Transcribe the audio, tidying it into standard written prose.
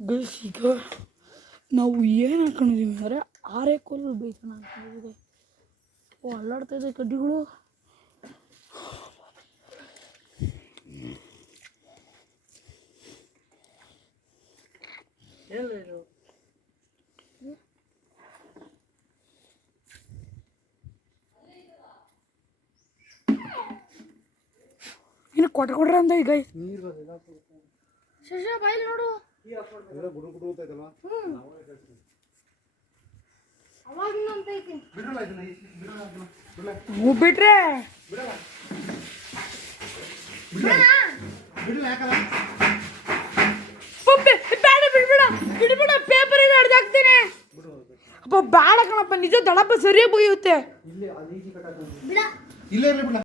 Guys ಈಗ ನಾವು ಏನು ಹಾಕೊಂಡಿದ್ದೀವಿ ಅಂದರೆ ಆರೇ ಕೋಲು ಬೇಯ್ತಾನ ಹಾಕೊಂಡಿದ್ದೀವಿ. ಓ ಅಲ್ಲಾಡ್ತಾ ಇದೆ ಕಡ್ಡಿಗಳು. ಇನ್ನು ಕೊಟ್ರ ಅಂತ ಈಗ ಶಶ ಬಾಯಿಲ್ ನೋಡು ಬಿಟ್ರೆ ಬಿಡ್ಬೇಡ ಪೇಪರ್ ಇದೆ ಅರ್ಧಾಕ್ತೀನಿ. ಅಪ್ಪ ಬೇಡ ಕಣಪ್ಪ, ನಿಜ ದಳಪ್ಪ ಸರಿಯಾಗಿ ಬಗೆಯುತ್ತೆ.